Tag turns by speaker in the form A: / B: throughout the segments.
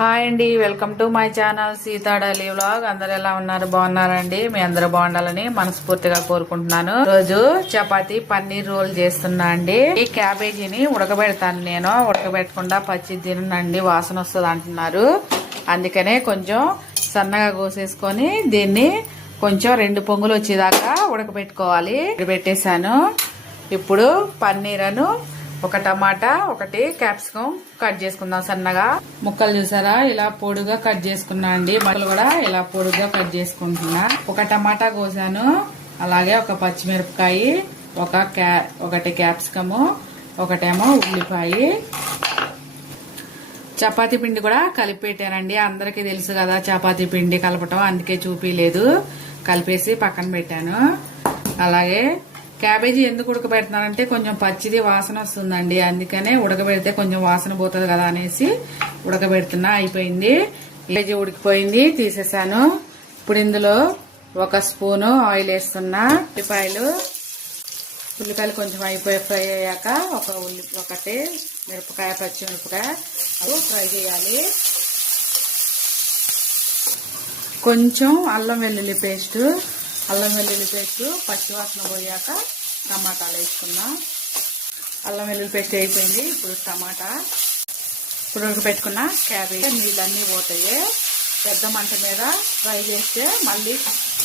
A: Hi అండి welcome to my channel సీతాడలి vlog. అందరు ఎలా ఉన్నారు? బాగున్నారండి? మీ అందరూ బాగుండాలని మనస్ఫూర్తిగా కోరుకుంటున్నాను. రోజు చపాతి పన్నీర్ రోల్ చేస్తున్నా అండి. ఈ క్యాబేజీని ఉడకబెడతాను నేను. ఉడకబెట్టకుండా పచ్చి తినండి వాసన వస్తుంది అంటున్నారు. అందుకనే కొంచెం సన్నగా కోసేసుకొని దీన్ని కొంచెం రెండు పొంగులు వచ్చేదాకా ఉడకబెట్టుకోవాలి. పెట్టేశాను ఇప్పుడు పన్నీరను ఒక టమాటా ఒకటి క్యాప్సికం కట్ చేసుకుందాం సన్నగా. ముక్కలు చూసారా? ఇలా పొడుగా కట్ చేసుకున్నా అండి. ముక్కలు కూడా ఇలా పొడుగా కట్ చేసుకుంటున్నా. ఒక టమాటా కోసాను. అలాగే ఒక పచ్చిమిరపకాయ ఒక క్యా ఒకటి క్యాప్సికము ఒకటేమో ఉల్లిపాయ. చపాతి పిండి కూడా కలిపెట్టానండి అందరికీ తెలుసు కదా చపాతి పిండి కలపటం. అందుకే చూపించలేదు కలిపేసి పక్కన పెట్టాను. అలాగే క్యాబేజీ ఎందుకు ఉడకబెడుతున్నానంటే కొంచెం పచ్చిది వాసన వస్తుందండి. అందుకనే ఉడకబెడితే కొంచెం వాసన పోతుంది కదా అనేసి ఉడకబెడుతున్నా. అయిపోయింది. క్యాబేజీ ఉడికిపోయింది. తీసేసాను. ఇప్పుడు ఇందులో ఒక స్పూను ఆయిల్ వేస్తున్నా. ఉల్లిపాయలు. ఉల్లిపాయలు కొంచెం అయిపోయి ఫ్రై అయ్యాక ఒక ఉల్లి ఒకటి మిరపకాయ పచ్చిమిరపకాయ అవి ఫ్రై చేయాలి. కొంచెం అల్లం వెల్లుల్లి పేస్టు. అల్లం వెల్లుల్లి పేస్ట్ పచ్చివాసన పోయాక టమాటాలు వేసుకున్నాం. అల్లం వెల్లుల్లి పేస్ట్ అయిపోయింది. ఇప్పుడు టమాటా. ఇప్పుడు పెట్టుకున్న క్యాబేజ్. నీళ్ళన్నీ పోతాయి. పెద్ద మంట మీద ఫ్రై చేస్తే మళ్ళీ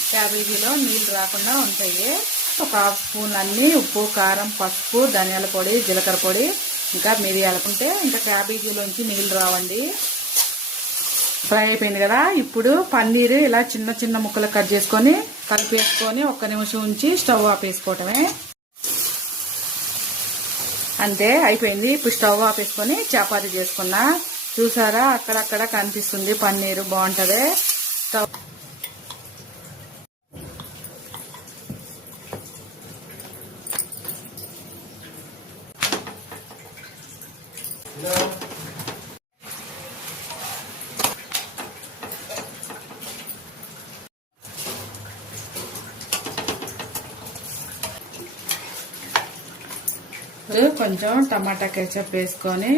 A: క్యాబేజీలో నీళ్ళు రాకుండా ఉంటాయి. ఒక హాఫ్ స్పూన్ అన్ని ఉప్పు కారం పసుపు ధనియాల పొడి జీలకర్ర పొడి. ఇంకా మిరియాలు ఉంటే ఇంకా క్యాబేజీలోంచి నీళ్ళు రావండి. ఫ్రై అయిపోయింది కదా ఇప్పుడు పన్నీర్ ఇలా చిన్న చిన్న ముక్కలు కట్ చేసుకొని కలిపేసుకొని ఒక్క నిమిషం ఉంచి స్టవ్ ఆపేసుకోవటమే అంతే అయిపోయింది. ఇప్పుడు స్టవ్ ఆపేసుకొని చపాతీ చేసుకున్నా. చూసారా అక్కడక్కడ కనిపిస్తుంది పన్నీరు బాగుంటుంది. స్టవ్ కొంచెం టమాటా కెచప్ వేసుకొని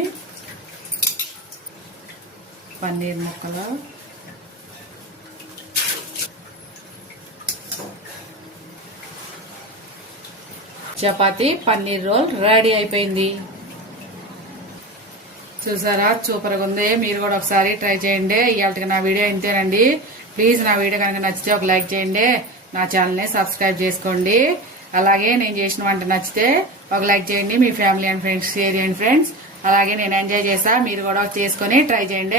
A: పన్నీర్ ముక్కలు. చపాతి పన్నీర్ రోల్ రెడీ అయిపోయింది. చూసారా? సూపర్గా ఉంది. మీరు కూడా ఒకసారి ట్రై చేయండి. ఇవాళకి నా వీడియో ఇంతేనండి. ప్లీజ్ నా వీడియో కనుక నచ్చితే ఒక లైక్ చేయండి. నా ఛానల్ని సబ్స్క్రైబ్ చేసుకోండి. అలాగే నేను చేసిన వంట నచ్చితే ఒక లైక్ చేయండి మీ ఫ్యామిలీ అండ్ ఫ్రెండ్స్ షేర్ చేయండి ఫ్రెండ్స్. అలాగే నేను ఎంజాయ్ చేసా మీరు కూడా చేసుకుని ట్రై చేయండి.